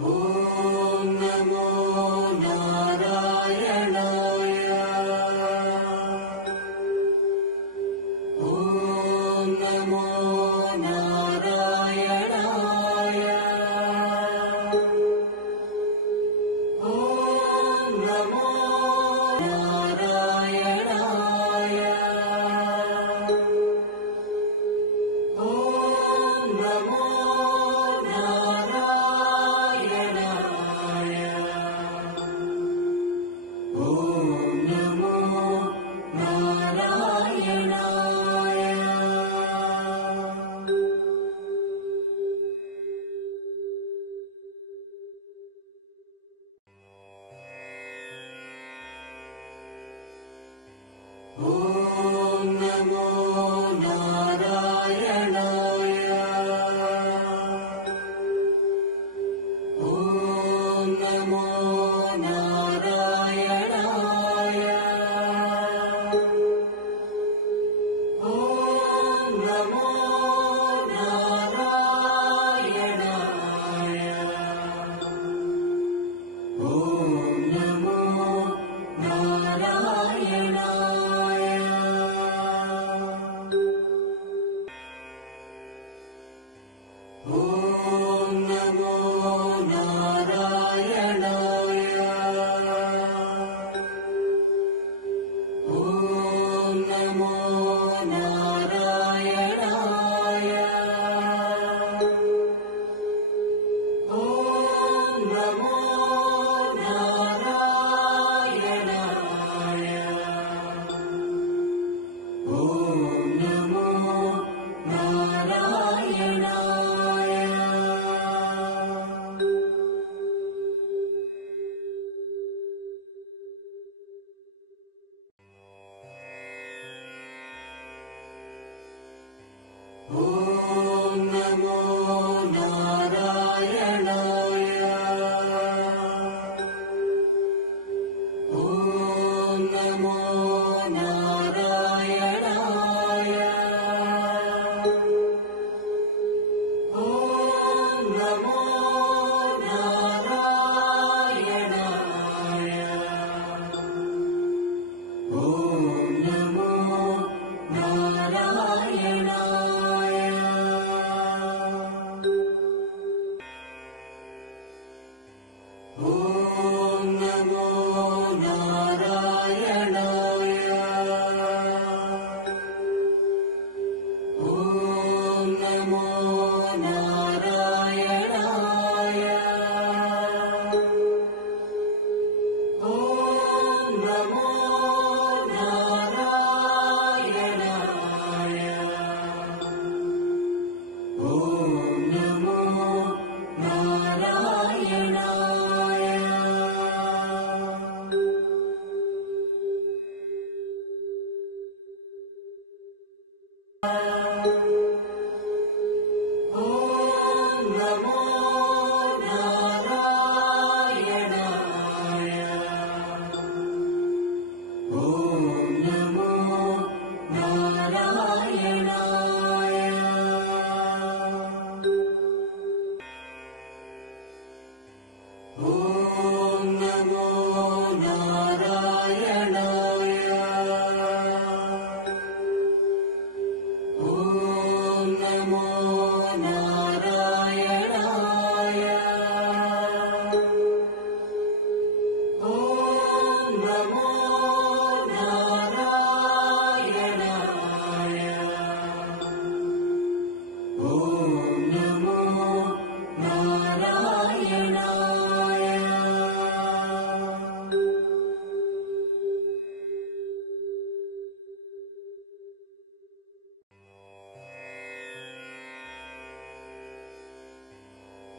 Ooh.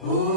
Ooh.